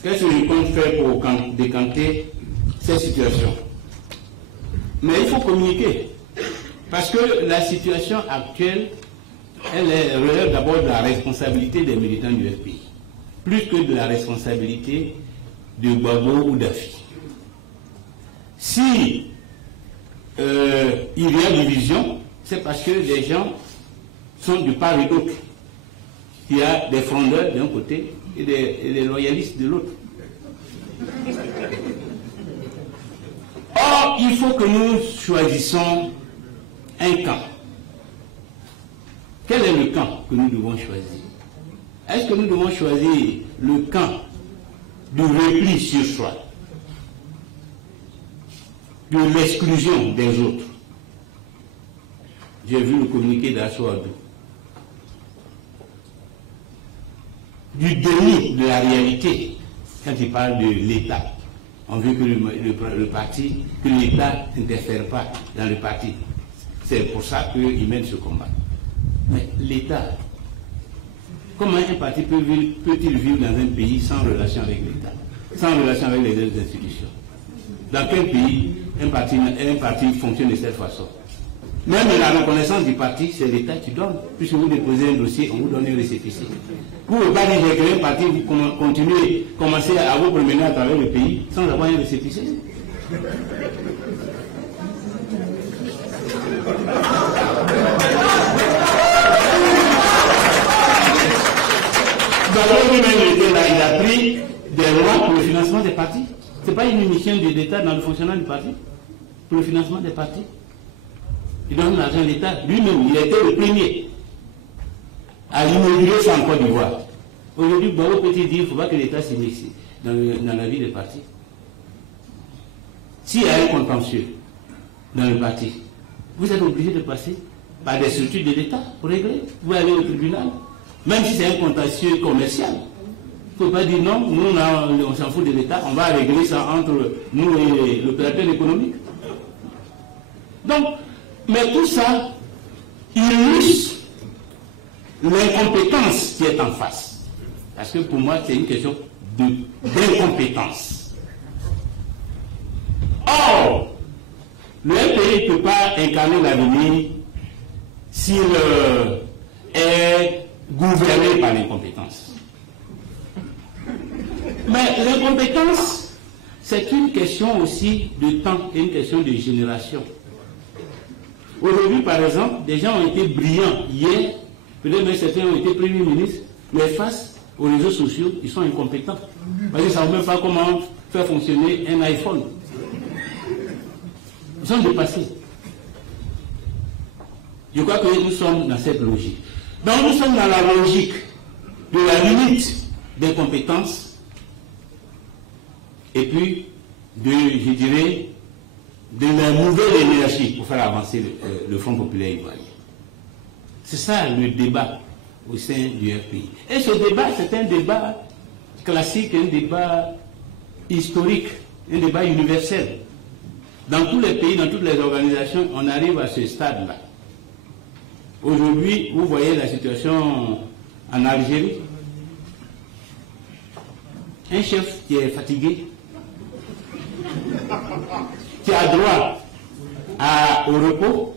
qu'est-ce que je compte faire pour décanter cette situation? Mais il faut communiquer. Parce que la situation actuelle, elle relève d'abord de la responsabilité des militants du FPI, plus que de la responsabilité de Gbagbo ou d'Afi. Si il y a division, c'est parce que les gens sont de part et d'autre. Il y a des frondeurs d'un côté et des loyalistes de l'autre. Or, il faut que nous choisissions un camp. Quel est le camp que nous devons choisir? Est-ce que nous devons choisir le camp du repli sur soi, de l'exclusion des autres? J'ai vu le communiqué d'Assoadou. Du déni de la réalité quand il parle de l'État. On veut que le parti, que l'État n'interfère pas dans le parti. C'est pour ça qu'il mène ce combat. Mais l'État, comment un parti peut-il vivre dans un pays sans relation avec l'État, sans relation avec les autres institutions? Dans quel pays un parti fonctionne de cette façon? Même la reconnaissance du parti, c'est l'État qui donne. Puisque vous déposez un dossier, on vous donne un récépissé. Vous ne pouvez pas dire que j'ai créé un parti, vous commencez à vous promener à travers le pays sans avoir un récépissé. Il a pris des lois pour le financement des partis. Ce n'est pas une mission de l'État dans le fonctionnement du parti. Pour le financement des partis. Il donne l'argent à l'État. Lui-même, il a été le premier à inaugurer ça en Côte d'Ivoire. Aujourd'hui, Gbagbo peut-il dire qu'il ne faut pas que l'État s'initie dans la vie des partis. S'il y a un contentieux dans le parti, vous êtes obligé de passer par des structures de l'État pour régler. Vous allez au tribunal, même si c'est un contentieux commercial. Il ne faut pas dire non, nous on s'en fout de l'État, on va régler ça entre nous et l'opérateur économique. Donc, mais tout ça illustre l'incompétence qui est en face. Parce que pour moi, c'est une question d'incompétence. Or, le pays ne peut pas incarner l'avenir s'il est gouverné par l'incompétence. Mais l'incompétence, c'est une question aussi de temps et une question de génération. Aujourd'hui, par exemple, des gens ont été brillants hier, peut-être même certains ont été premiers ministres, mais face aux réseaux sociaux, ils sont incompétents. Parce qu'ils ne savent même pas comment faire fonctionner un iPhone. Ils sont dépassés. Je crois que nous sommes dans cette logique. Donc nous sommes dans la logique de la limite des compétences et puis je dirais, de la nouvelle énergie pour faire avancer le Front populaire ivoirien. C'est ça le débat au sein du FPI. Et ce débat, c'est un débat classique, un débat historique, un débat universel. Dans tous les pays, dans toutes les organisations, on arrive à ce stade-là. Aujourd'hui, vous voyez la situation en Algérie. Un chef qui est fatigué, qui a droit au repos,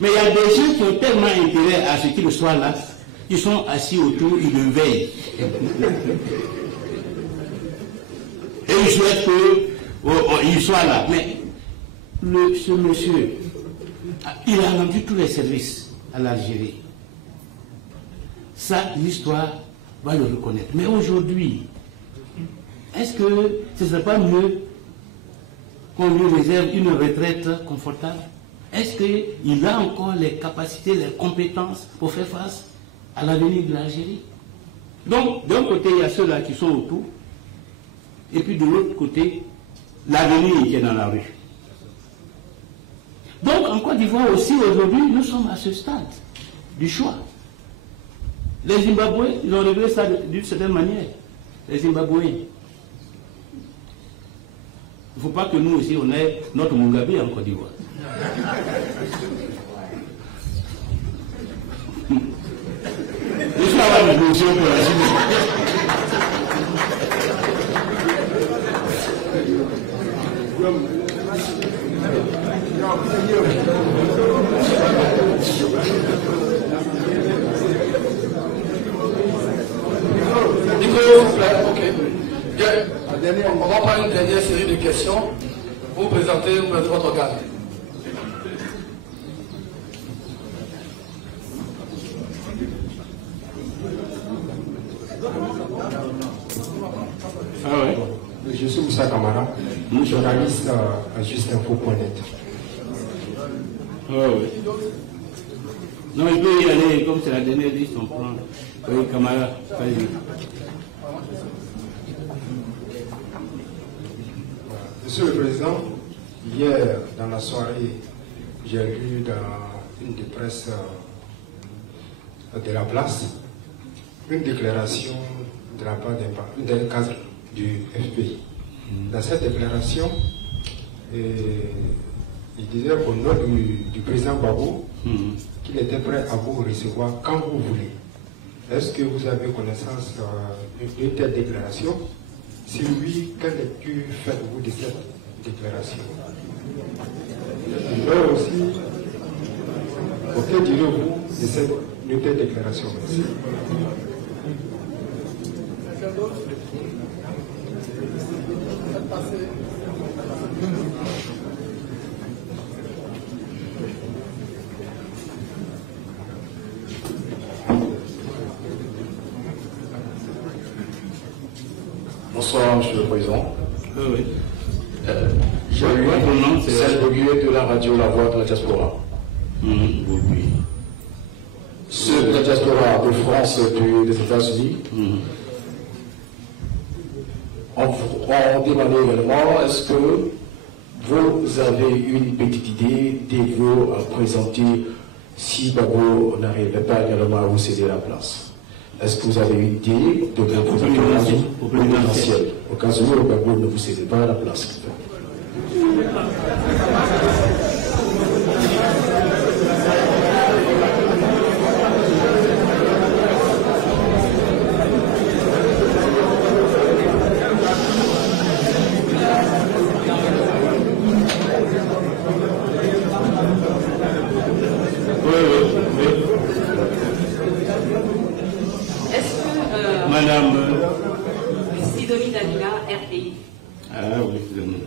mais il y a des gens qui ont tellement intérêt à ce qu'il soit là, ils sont assis autour, ils le veillent. Et ils souhaitent qu'il soit là. Mais ce monsieur, il a rendu tous les services à l'Algérie. Ça, l'histoire va le reconnaître. Mais aujourd'hui, est-ce que ce ne serait pas mieux qu'on lui réserve une retraite confortable? Est-ce qu'il a encore les capacités, les compétences pour faire face à l'avenir de l'Algérie? Donc, d'un côté, il y a ceux-là qui sont autour, et puis de l'autre côté, l'avenir qui est dans la rue. Donc, en Côte d'Ivoire aussi, aujourd'hui, nous sommes à ce stade du choix. Les Zimbabwéens, ils ont réglé ça d'une certaine manière. Les Zimbabwéens. Il ne faut pas que nous aussi, on ait notre Mugabe en Côte d'Ivoire. Je suis à la révolution pour la Chine. On va prendre une dernière série de questions. Vous présentez votre gamme. Ah ouais. Je suis Moussa Kamara, journaliste à justinfo.net. Ah ouais. Non, il peut y aller, comme c'est la dernière liste, on prend. Oui, Kamara, vas-y. Monsieur le Président, hier dans la soirée, j'ai lu dans une des presses de la place une déclaration de la part d'un cadre du FPI. Dans cette déclaration, il disait au nom du président Gbagbo qu'il était prêt à vous recevoir quand vous voulez. Est-ce que vous avez connaissance d'une telle déclaration? Si oui, quelle lecture faites-vous de cette déclaration? Et aussi, que direz-vous de cette telle déclaration? Merci. Bonsoir, Monsieur le Président. Oui. J'ai eu Serge Boguier de la radio La Voix de la Diaspora. Ceux de la diaspora de France et des États-Unis ont demandé également est-ce que vous avez une petite idée de vous présenter si Gbagbo n'arrivait pas également à vous céder la place? Est-ce que vous avez une idée de votre potentiel au cas où Gbagbo ne vous cédait pas la place? Madame Sidonie Dalila, RTI. Ah oui, évidemment.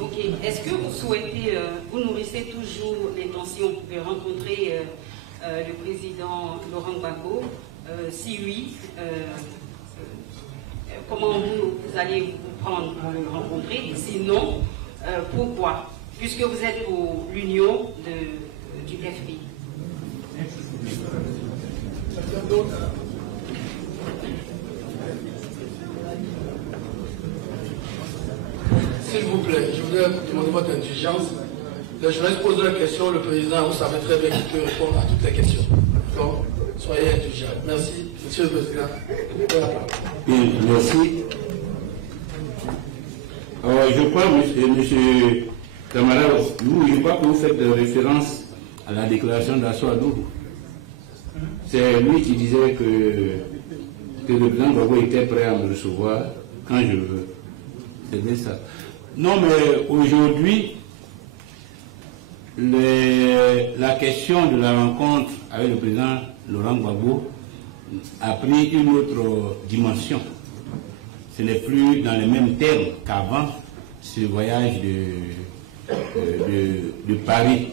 Ok. Est-ce que vous souhaitez, vous nourrissez toujours l'intention de rencontrer le président Laurent Gbagbo? Si oui, comment vous allez vous prendre pour le rencontrer? Sinon, pourquoi? Puisque vous êtes pour l'union du FPI. S'il vous plaît, je voudrais demander votre indulgence. Le journaliste pose la question, le président, vous savez très bien qu'il peut répondre à toutes les questions. Donc, soyez indulgents. Merci, Monsieur le Président. Bien, merci. Je crois, monsieur Kamara, je crois que vous faites référence à la déclaration d'Assoadou. C'est lui qui disait que le président Gbagbo était prêt à me recevoir quand je veux. C'est bien ça. Non, mais aujourd'hui, la question de la rencontre avec le président Laurent Gbagbo a pris une autre dimension. Ce n'est plus dans les mêmes termes qu'avant ce voyage de Paris.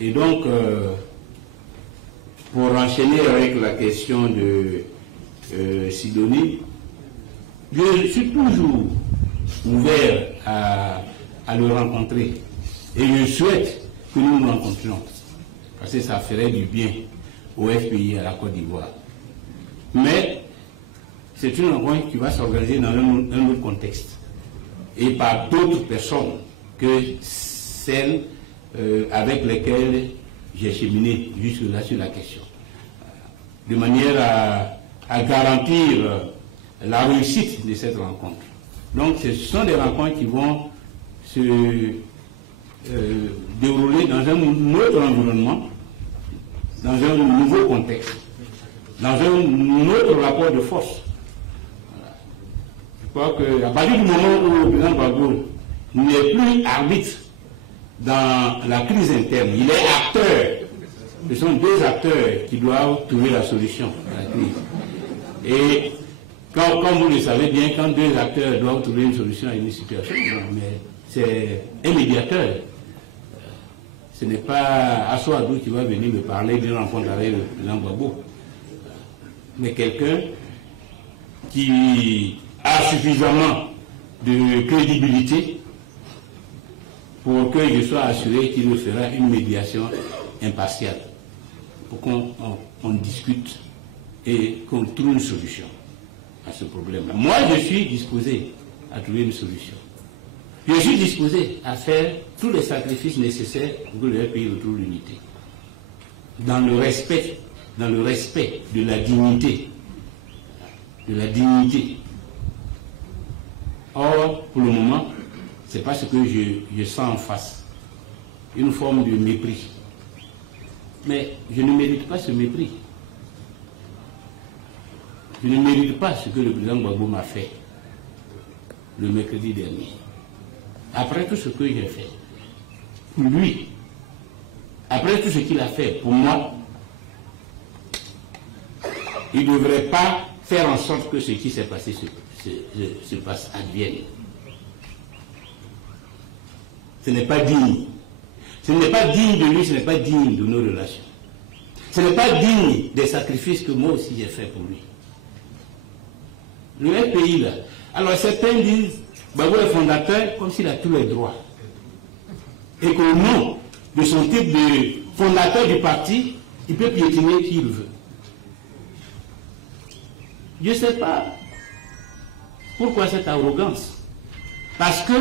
Et donc, pour enchaîner avec la question de Sidonie, je suis toujours ouvert à le rencontrer. Et je souhaite que nous nous rencontrions. Parce que ça ferait du bien au FPI, à la Côte d'Ivoire. Mais c'est une rencontre qui va s'organiser dans un autre contexte. Et par d'autres personnes que celles avec lesquelles j'ai cheminé jusque-là sur la question. De manière à garantir la réussite de cette rencontre. Donc ce sont des rencontres qui vont se dérouler dans un autre environnement, dans un nouveau contexte, dans un autre rapport de force. Voilà. Je crois qu'à partir du moment où le président Gbagbo n'est plus arbitre dans la crise interne, il est acteur. Ce sont deux acteurs qui doivent trouver la solution à la crise. Et comme vous le savez bien, quand deux acteurs doivent trouver une solution à une situation, mais c'est un médiateur. Ce n'est pas Assoadou qui va venir me parler d'une rencontre avec le président Gbagbo, mais quelqu'un qui a suffisamment de crédibilité pour que je sois assuré qu'il me fera une médiation impartiale, pour qu'on discute et qu'on trouve une solution à ce problème-là. Moi, je suis disposé à trouver une solution. Je suis disposé à faire tous les sacrifices nécessaires pour que le pays retrouve l'unité. Dans le respect de la dignité. De la dignité. Or, pour le moment, c'est pas ce que je sens en face. Une forme de mépris. Mais je ne mérite pas ce mépris. Je ne mérite pas ce que le président Gbagbo m'a fait le mercredi dernier. Après tout ce que j'ai fait pour lui, après tout ce qu'il a fait pour moi, il ne devrait pas faire en sorte que ce qui s'est passé se passe, advienne. Ce n'est pas digne. Ce n'est pas digne de lui, ce n'est pas digne de nos relations. Ce n'est pas digne des sacrifices que moi aussi j'ai fait pour lui. Le FPI là, alors certains disent Gbagbo est fondateur comme s'il a tous les droits. Et qu'au nom de son titre de fondateur du parti, il peut piétiner qui il veut. Je ne sais pas pourquoi cette arrogance. Parce que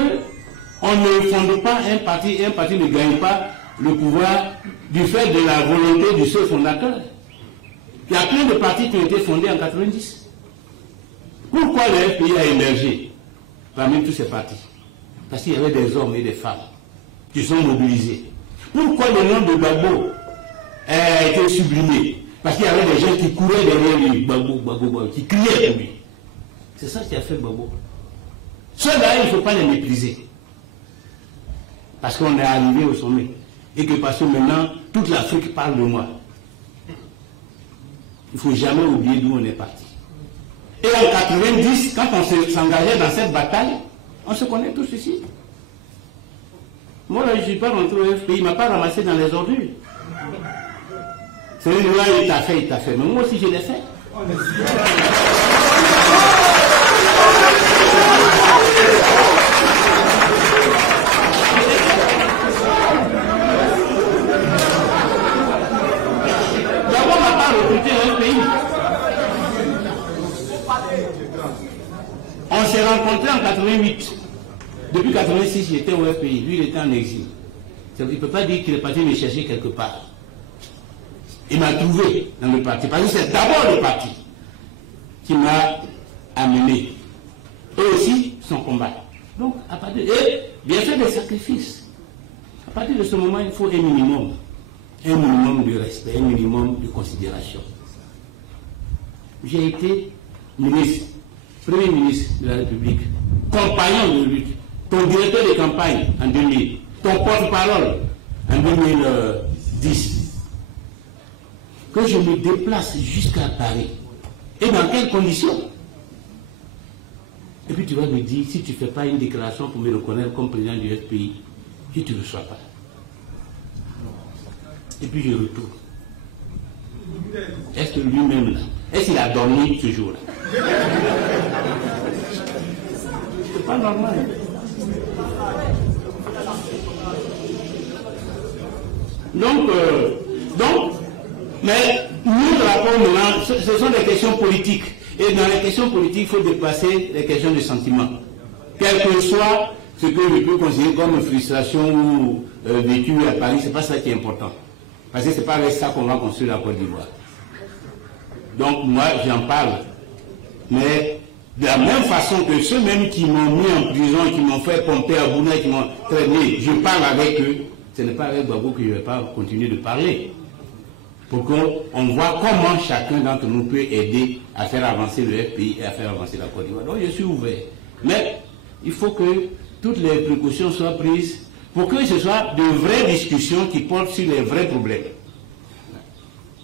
on ne fonde pas un parti et un parti ne gagne pas le pouvoir du fait de la volonté du seul fondateur. Il y a plein de partis qui ont été fondés en 90. Pourquoi le FPI a émergé parmi tous ces partis? Parce qu'il y avait des hommes et des femmes qui sont mobilisés. Pourquoi le nom de Gbagbo a été sublimé? Parce qu'il y avait des gens qui couraient derrière lui, Gbagbo, qui criaient pour lui. C'est ça qui a fait Gbagbo. Ceux-là, il ne faut pas les mépriser. Parce qu'on est arrivé au sommet. Et que parce que maintenant, toute l'Afrique parle de moi. Il ne faut jamais oublier d'où on est parti. Et en 90, quand on s'engageait dans cette bataille, on se connaît tous ici. Moi, là, je ne suis pas rentré au FPI, il ne m'a pas ramassé dans les ordures. C'est une loi, il t'a fait. Mais moi aussi, je l'ai fait. D'abord, on n'a pas recruté un pays. On s'est rencontrés en 88. Depuis 86, j'étais au FPI. Lui, il était en exil. Il ne peut pas dire qu'il est parti me chercher quelque part. Il m'a trouvé dans le parti. Parce que c'est d'abord le parti qui m'a amené. Et aussi son combat. Donc, à partir de... Et bien fait des sacrifices. À partir de ce moment, il faut un minimum de respect, un minimum de considération. J'ai été ministre, Premier ministre de la République, compagnon de lutte, ton directeur de campagne en 2000, ton porte-parole en 2010. Que je me déplace jusqu'à Paris. Et dans quelles conditions? Et puis tu vas me dire, si tu ne fais pas une déclaration pour me reconnaître comme président du FPI, je ne te reçois pas. Et puis je retourne. Est-ce que lui-même là, est-ce qu'il a dormi ce jour-là? pas normal. Donc, mais nous, le rapport maintenant, ce sont des questions politiques. Et dans les questions politiques, il faut dépasser les questions de sentiments. Quel que soit ce que je peux considérer comme une frustration ou vécu à Paris, ce n'est pas ça qui est important. Parce que ce n'est pas avec ça qu'on va construire la Côte d'Ivoire. Donc moi, j'en parle. Mais de la même façon que ceux-mêmes qui m'ont mis en prison, qui m'ont fait pomper à Bouna, qui m'ont traîné, je parle avec eux. Ce n'est pas avec Gbagbo que je ne vais pas continuer de parler. Pour qu'on voit comment chacun d'entre nous peut aider à faire avancer le FPI et à faire avancer la Côte d'Ivoire. Donc je suis ouvert. Mais il faut que toutes les précautions soient prises pour que ce soit de vraies discussions qui portent sur les vrais problèmes.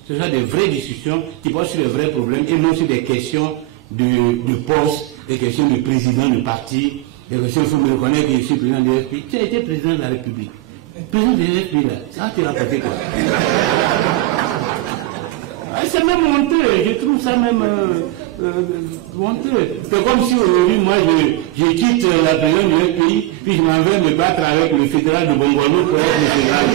Ce soit des vraies discussions qui portent sur les vrais problèmes et non sur des questions de poste, des questions de président de parti, des questions il faut me reconnaître que je suis président de FPI. Tu as été président de la République. Président de FPI là, ça tu rapporté quoi? C'est même honteux, je trouve ça même honteux. C'est comme si aujourd'hui, moi, je quitte la présidence du FPI, puis je m'en vais me battre avec le fédéral de Bongono pour être le fédéral.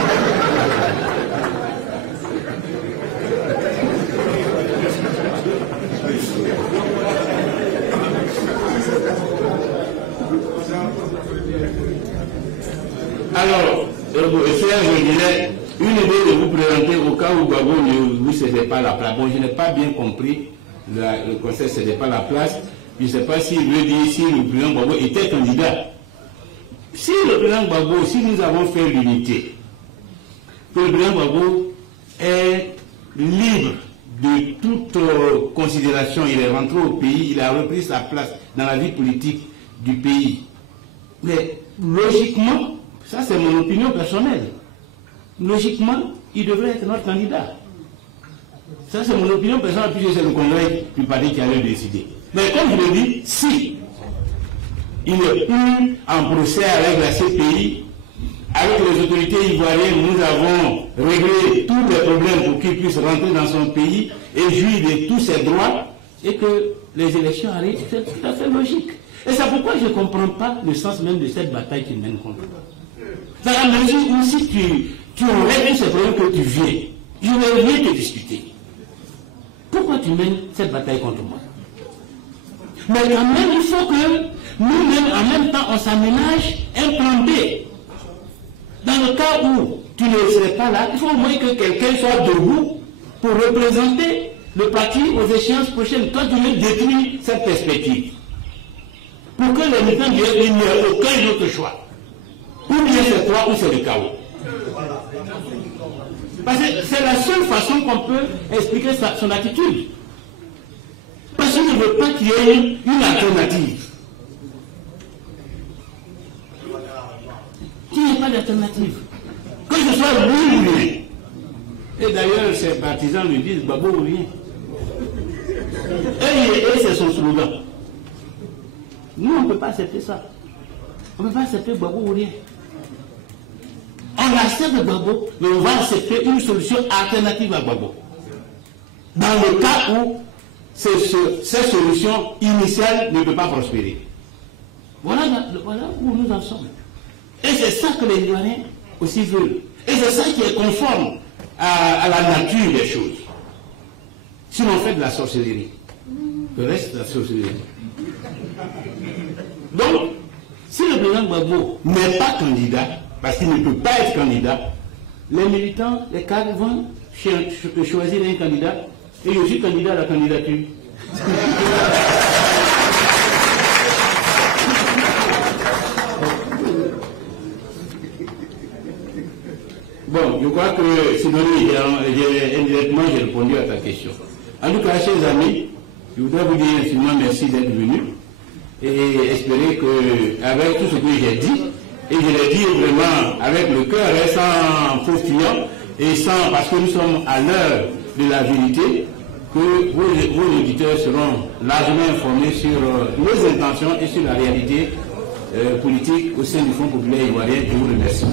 Alors, je dirais, une idée de vous présenter au cas où Gbagbo ne vous cédait pas la place. Bon, je n'ai pas bien compris, le conseil ne cédait pas la place. Je ne sais pas s'il veut dire si le président Gbagbo était candidat. Si le président Gbagbo, si nous avons fait l'unité, que le président Gbagbo est libre de toute considération, il est rentré au pays, il a repris sa place dans la vie politique du pays. Mais logiquement, ça c'est mon opinion personnelle, logiquement, il devrait être notre candidat. Ça c'est mon opinion personnelle, puisque c'est le congrès du parti qui allait décider. Mais comme je le dis, si il n'est plus en procès avec la CPI, avec les autorités ivoiriennes, nous avons réglé tous les problèmes pour qu'il puisse rentrer dans son pays et jouir de tous ses droits, et que les élections arrivent, c'est tout à fait logique. Et c'est pourquoi je ne comprends pas le sens même de cette bataille qu'il mène contre moi. Dans la mesure où si tu règles ces problèmes que tu viens, je vais venir te discuter. Pourquoi tu mènes cette bataille contre moi? Mais quand même, il faut que nous-mêmes, en même temps, on s'aménage un plan B. Dans le cas où tu ne serais pas là, il faut au moins que quelqu'un soit debout pour représenter le parti aux échéances prochaines. Toi, tu veux détruire cette perspective. Pour que les militants du FPI n'aient aucun autre choix. Ou bien c'est toi ou c'est le chaos. Parce que c'est la seule façon qu'on peut expliquer son attitude. Parce qu'il ne veut pas qu'il y ait une alternative. Il n'y a pas d'alternative. Que ce soit lui ou rien. Et d'ailleurs, ses partisans lui disent Gbagbo ou rien. Et c'est son slogan. Nous, on ne peut pas accepter ça. On ne peut pas accepter Gbagbo ou rien. On accepte Gbagbo, mais on va accepter une solution alternative à Gbagbo. Dans le cas où cette solution initiale ne peut pas prospérer. Voilà où nous en sommes. Et c'est ça que les Ivoiriens aussi veulent. Et c'est ça qui est conforme à la nature des choses. Si on fait de la sorcellerie, le reste de la sorcellerie. Donc, si le président Gbagbo n'est pas candidat, parce qu'il ne peut pas être candidat, les militants, les cadres vont choisir un candidat, et je suis candidat à la candidature. Bon, je crois que Sidonie, indirectement, j'ai répondu à ta question. En tout cas, chers amis, je voudrais vous dire infiniment merci d'être venus et espérer qu'avec tout ce que j'ai dit, et je l'ai dit vraiment avec le cœur et sans faux client, et sans, parce que nous sommes à l'heure de la vérité, que vos auditeurs seront largement informés sur nos intentions et sur la réalité politique au sein du Front populaire ivoirien. Je vous remercie.